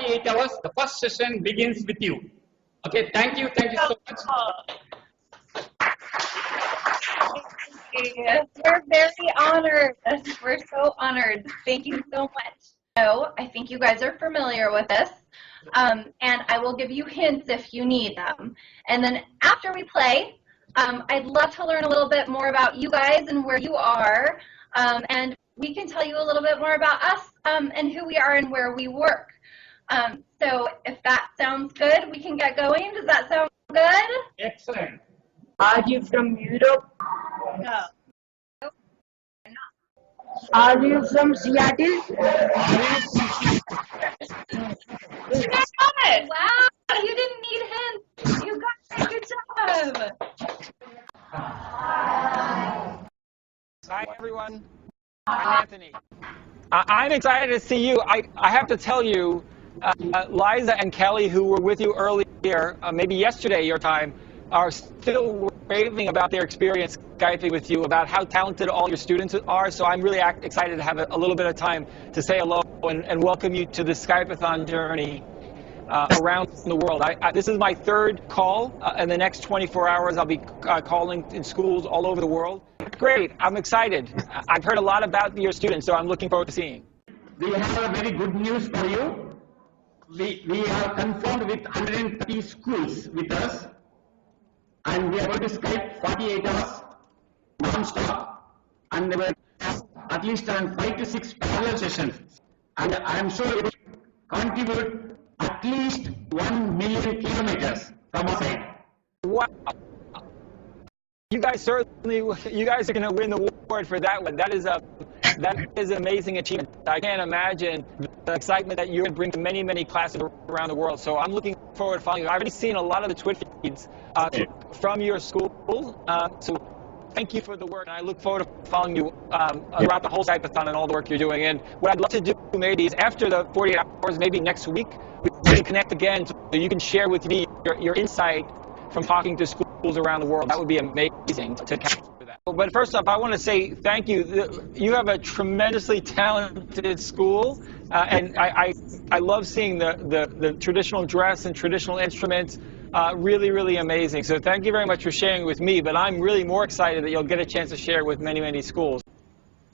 48 hours. The first session begins with you. Okay, thank you so much. We're very honored. We're so honored. Thank you so much. So I think you guys are familiar with this, and I will give you hints if you need them. And then after we play, I'd love to learn a little bit more about you guys and where you are, and we can tell you a little bit more about us and who we are and where we work. So if that sounds good, we can get going. Does that sound good? Excellent. Are you from Europe? No. Are you from Seattle? Wow, you didn't need hints. You got a good job. Hi, everyone. I'm Anthony. I'm excited to see you. I have to tell you, Liza and Kelly, who were with you earlier, maybe yesterday your time, are still raving about their experience Skyping with you, about how talented all your students are. So I'm really excited to have a little bit of time to say hello and welcome you to the Skype-a-thon journey around the world. This is my third call. In the next 24 hours, I'll be calling in schools all over the world. Great. I'm excited. I've heard a lot about your students, so I'm looking forward to seeing. We have a very good news for you. We are confirmed with 130 schools with us, and we are going to Skype 48 hours non-stop, and we have at least around 5 to 6 parallel sessions, and I am sure it will contribute at least 1 million kilometers from our side. Wow. You guys are going to win the award for that one. That is an amazing achievement. I can't imagine the excitement that you're going to bring to many, many classes around the world. So I'm looking forward to following you. I've already seen a lot of the Twitter feeds from your school. So thank you for the work, and I look forward to following you throughout the whole Skype-a-thon and all the work you're doing. And what I'd love to do maybe is after the 48 hours, maybe next week, we can connect again so you can share with me your insight from talking to schools around the world. That would be amazing to capture that. But first off, I want to say thank you. You have a tremendously talented school, and I love seeing the traditional dress and traditional instruments. Really, really amazing. So thank you very much for sharing with me, but I'm really more excited that you'll get a chance to share with many, many schools.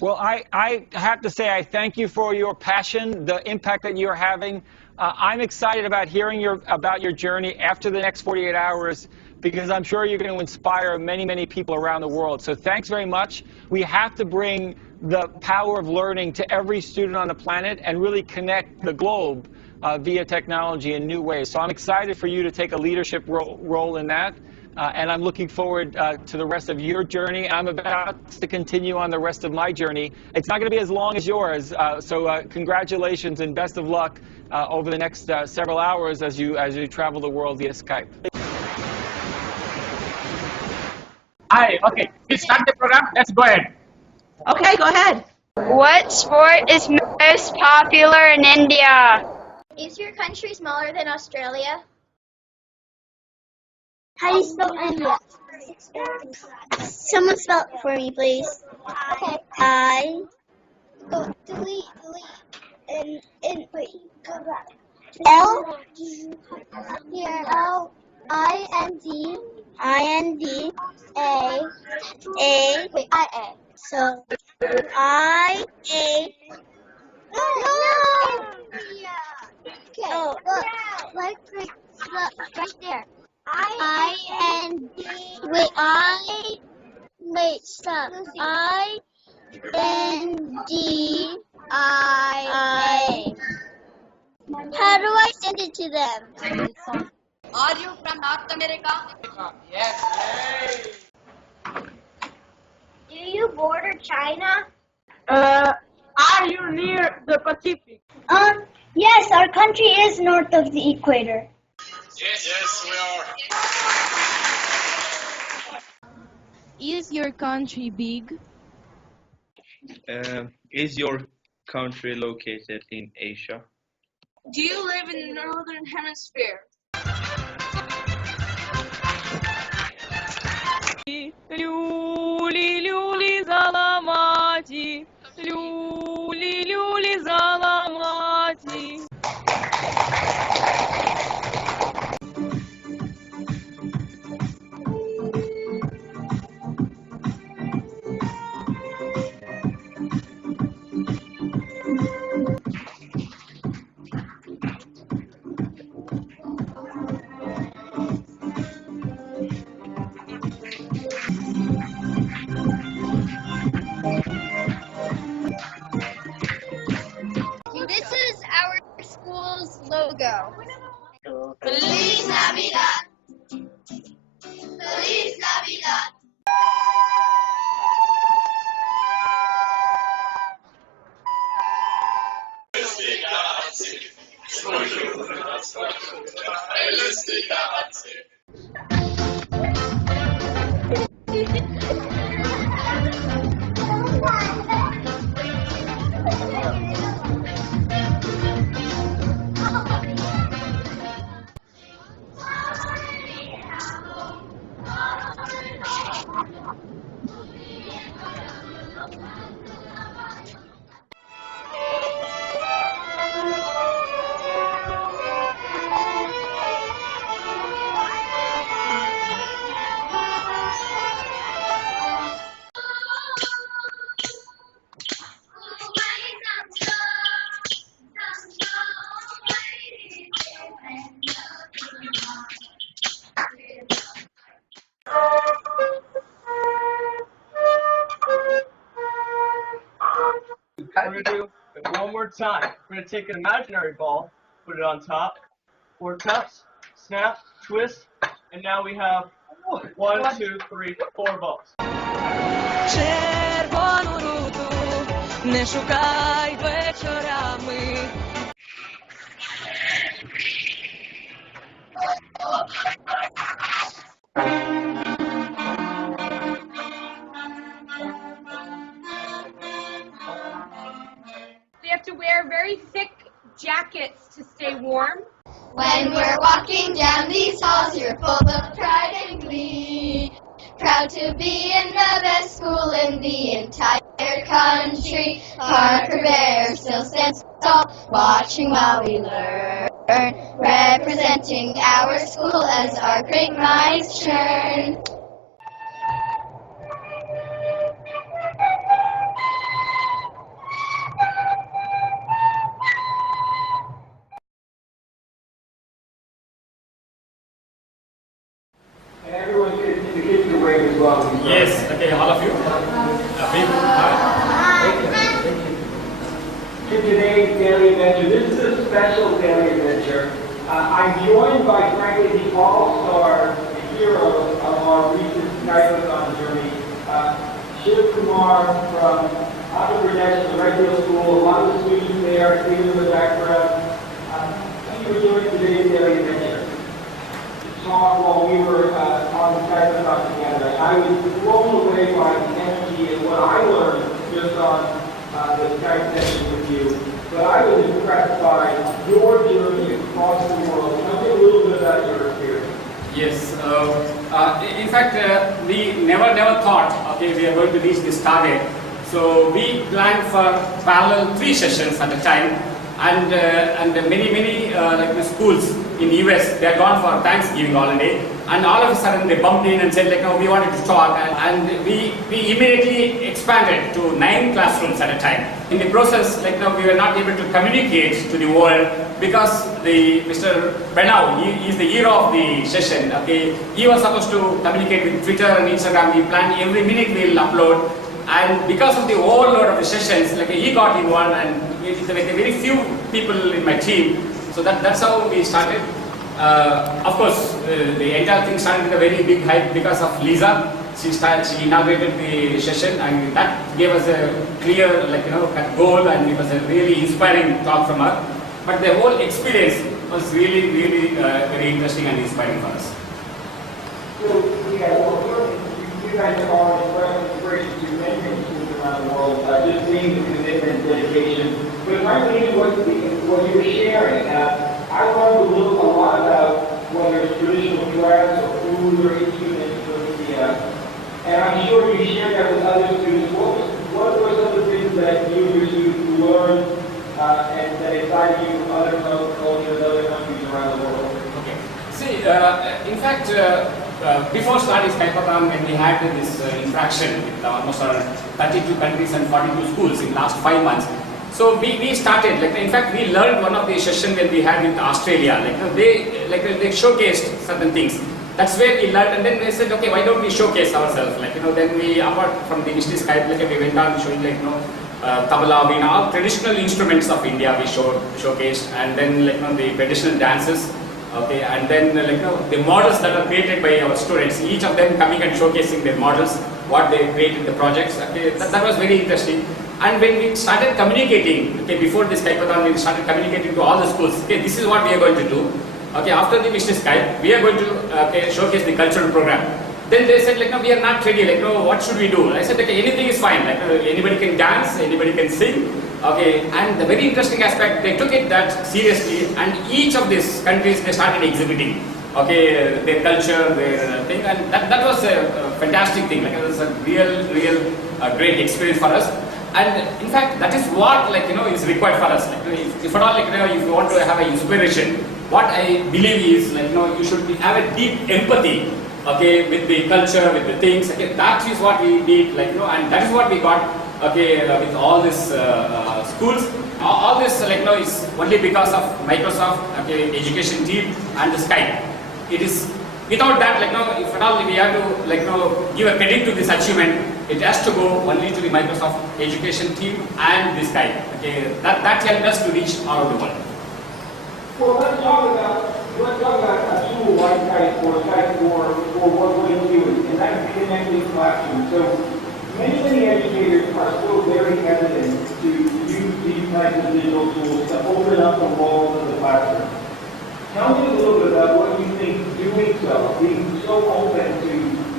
Well, I have to say I thank you for your passion, the impact that you're having. I'm excited about hearing about your journey after the next 48 hours, because I'm sure you're going to inspire many, many people around the world. So thanks very much. We have to bring the power of learning to every student on the planet and really connect the globe via technology in new ways. So I'm excited for you to take a leadership role in that. And I'm looking forward to the rest of your journey. I'm about to continue on the rest of my journey. It's not going to be as long as yours. So congratulations and best of luck over the next several hours as you travel the world via Skype. Hi, okay, please start the program. Let's go ahead. Okay, go ahead. What sport is most popular in India? Is your country smaller than Australia? How do you spell India? Someone spell it for me, please. Okay. I. Oh, delete. Wait, go back. L. Here. L. I-N-D. I-N-D. A. A. Wait, I-A. So, I-A. No! Yeah. Okay, Oh, look. Right there. I-N-D. Wait, stop. I-N-D. I-A. How do I send it to them? Are you from North America? Yes. Do you border China? Are you near the Pacific? Yes, our country is north of the equator. Yes, we are. Is your country big? Is your country located in Asia? Do you live in the Northern Hemisphere? Люли-люли заломати, люли-люли заломати. go. Feliz Navidad. Feliz Navidad. We're going to do it one more time. We're going to take an imaginary ball, put it on top, 4 taps, snap, twist, and now we have 1, 2, 3, 4 balls. Червону руту не шукай вечорами. We have to wear very thick jackets to stay warm. When we're walking down these halls, you're full of pride and glee. Proud to be in the best school in the entire country. Parker Bear still stands tall, watching while we learn. Representing our school as our great minds churn. And everyone, the kids can wave as well. Yes, okay, all of you. Big hi. To today's daily adventure. This is a special daily adventure. I'm joined by, frankly, the all-star heroes of our recent Skype journey. Shiv Kumar from Andhra Pradesh, the Redfields School. A lot of the students there, singing in the background. Thank you for joining today's daily adventure. Talk while we were on the Skype together. I was blown away by the energy and what I learned just on the Skype session with you. But I was impressed by your journey across the world. Tell me a little bit about your experience. Yes, in fact, we never thought, okay, we are going to reach this target. So we planned for parallel 3 sessions at a time, and many like the schools in US, they are gone for Thanksgiving holiday, and all of a sudden they bumped in and said like, no, we wanted to talk, and we immediately expanded to 9 classrooms at a time. In the process, like now we were not able to communicate to the world because the Mr. Benau, he is the hero of the session. Okay, he was supposed to communicate with Twitter and Instagram. We planned every minute we'll upload, and because of the overload of the sessions, like he got involved, and it's like very few people in my team. So that's how we started. Of course, the entire thing started with a very big hype because of Lisa. She inaugurated the session, and that gave us a clear, goal, and it was a really inspiring talk from her. But the whole experience was really very interesting and inspiring for us. So, yeah, well, you guys are all expressing inspiration to many schools around the world, just seeing the commitment and dedication. But if I believe what you were sharing, I learned a lot about whether it's traditional dress or food or instruments or and I'm sure you shared that with other students. What were some of the things that you and your students learned and that excited you from other cultures, other countries around the world? Okay. See, in fact, before starting Skype-a-thon, when we had this interaction with almost 32 countries and 42 schools in last 5 months, so we started, in fact, we learned one of the sessions when we had with Australia, they showcased certain things. That's where we learned, and then they said, okay, why don't we showcase ourselves? Then we, apart from the initial Skype, we went on showing tabla, veena, all traditional instruments of India we showcased, and then the traditional dances. Okay, and then the models that are created by our students, each of them coming and showcasing their models, what they created, the projects. Okay, that was very interesting. And when we started communicating, okay, before this Skype-a-thon, we started communicating to all the schools. Okay, this is what we are going to do. Okay, after the Mission Skype, we are going to showcase the cultural program. Then they said, no, we are not ready. What should we do? I said, okay, anything is fine. Anybody can dance, anybody can sing. Okay, and the very interesting aspect, they took it that seriously, and each of these countries they started exhibiting, okay, their culture, their thing, and that was a fantastic thing. It was a real great experience for us. And in fact, that is what is required for us. If at all, if you want to have an inspiration, what I believe is you should have a deep empathy, okay, with the culture, with the things. Okay, that is what we need, and that is what we got. Okay, with all these schools, all this is only because of Microsoft, okay, education team and the Skype. It is without that, if at all we have to give a credit to this achievement, it has to go only to the Microsoft education team and the Skype. Okay, that helped us to reach all over the world. Well, let's talk about a tool like Skype for what we're doing, and that's connecting classrooms. So many educators are still very hesitant to use these types of digital tools to open up the walls of the classroom. Tell me a little bit about what you think doing so, being so open to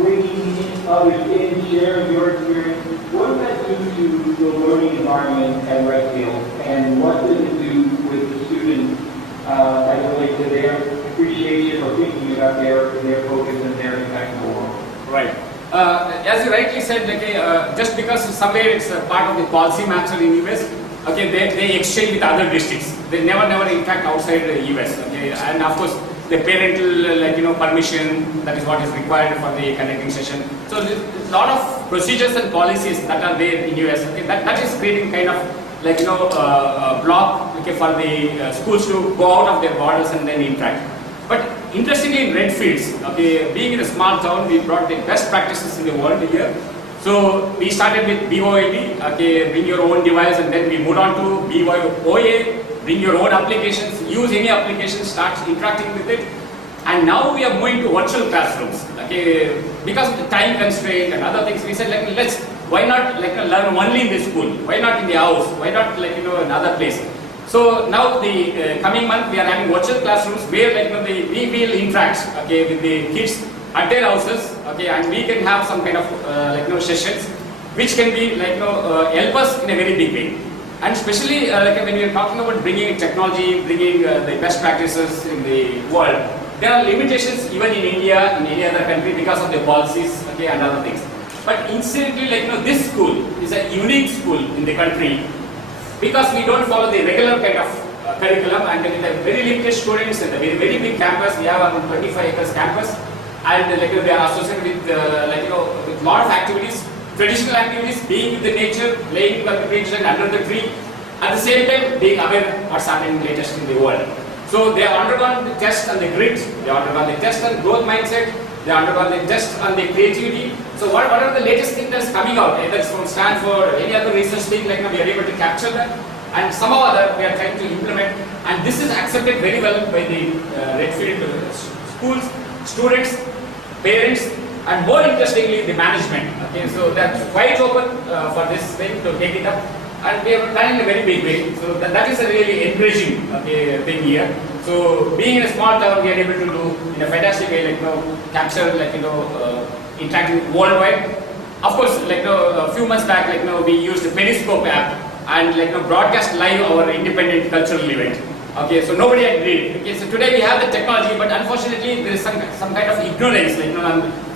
bringing others in, sharing your experience. What does that do to the learning environment at Redfields, and what does it do with the students as it relates to their appreciation or thinking about their focus and their impact in the world? Right. As you rightly said, okay, just because somewhere it's a part of the policy matter in US, okay, they exchange with other districts. They never interact outside the US. Okay, and of course the parental permission, that is what is required for the connecting session. So a lot of procedures and policies that are there in US. Okay, that is creating kind of a block, okay, for the schools to go out of their borders and then interact. But interestingly, in Redfields, okay, being in a small town, we brought the best practices in the world here. So we started with BYOD, okay, bring your own device, and then we moved on to BYOA, bring your own applications, use any application, start interacting with it. And now we are moving to virtual classrooms, okay, because of the time constraint and other things. We said, why not learn only in the school? Why not in the house? Why not another place? So now the coming month we are having virtual classrooms where we will interact, okay, with the kids at their houses, okay, and we can have some kind of sessions which can be help us in a very big way. And especially when we are talking about bringing technology, bringing the best practices in the world, there are limitations even in India, in any other country because of the policies, okay, and other things. But incidentally, this school is a unique school in the country, because we don't follow the regular kind of curriculum, and with a very limited students and a very big campus. We have around 25 acres campus, and they are associated with with lot of activities, traditional activities, being with the nature, playing with the kids and under the tree, at the same time being aware what's happening latest in the world. So they have undergone the test on the grit, they have undergone the test on growth mindset, they have undergone the test on the creativity. So what are the latest things that's coming out, either it's from Stanford or any other research thing, we are able to capture that, and somehow or other we are trying to implement, and this is accepted very well by the Redfield schools, students, parents, and more interestingly the management. Okay, so that's quite open for this thing to take it up, and we have done in a very big way. So that is a really encouraging thing here. So being in a small town, we are able to do in a fantastic way, capture interacting worldwide. Of course, a few months back, we used the Periscope app and broadcast live our independent cultural event. Okay, so nobody agreed. Okay, so today we have the technology, but unfortunately there is some kind of ignorance,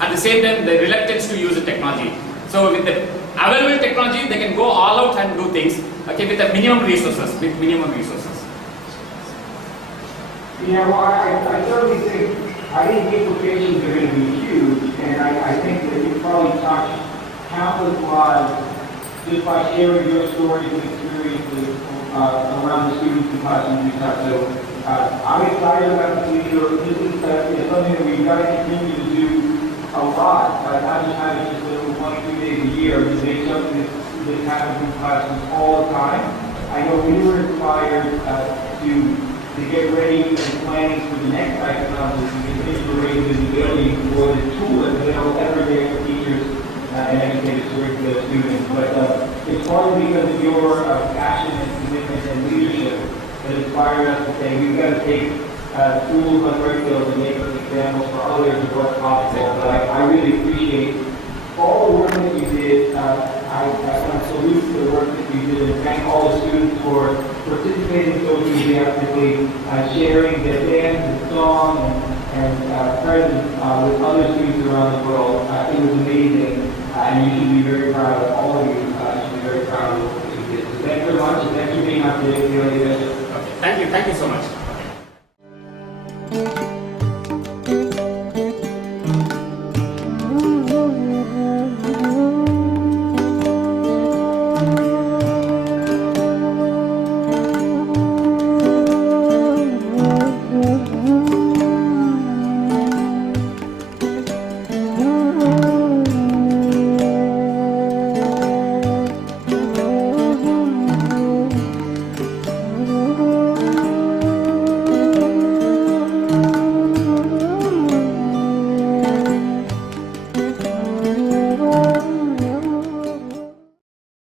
at the same time the reluctance to use the technology. So with the available technology, they can go all out and do things, okay, with the minimum resources, Yeah, well, I certainly think the implications are going to be huge, and I think that you probably touched countless lives just by sharing your stories and experiences around the students and classrooms you touch. So I'm excited about the future. This is something that we've got to continue to do a lot, not just having just 1 or 2 days a year, to make something that's this happens in classrooms all the time. I know we were inspired to get ready and planning for the next Hackathon to continue to raise visibility for the tool that's available every day for teachers and educators to work with their students. But it's partly because of your passion and commitment and leadership that inspired us to say we've got to take schools like Redfields and make examples for others of what's possible. But I really appreciate all the work that you did. I want to salute the work that you did and thank all the students for participating so enthusiastically, sharing their dance and song and presence with other students around the world. It was amazing, and you should be very proud of all of you. Should be very proud of what you did. So thanks very much, and thanks for being on today. Thank you so much.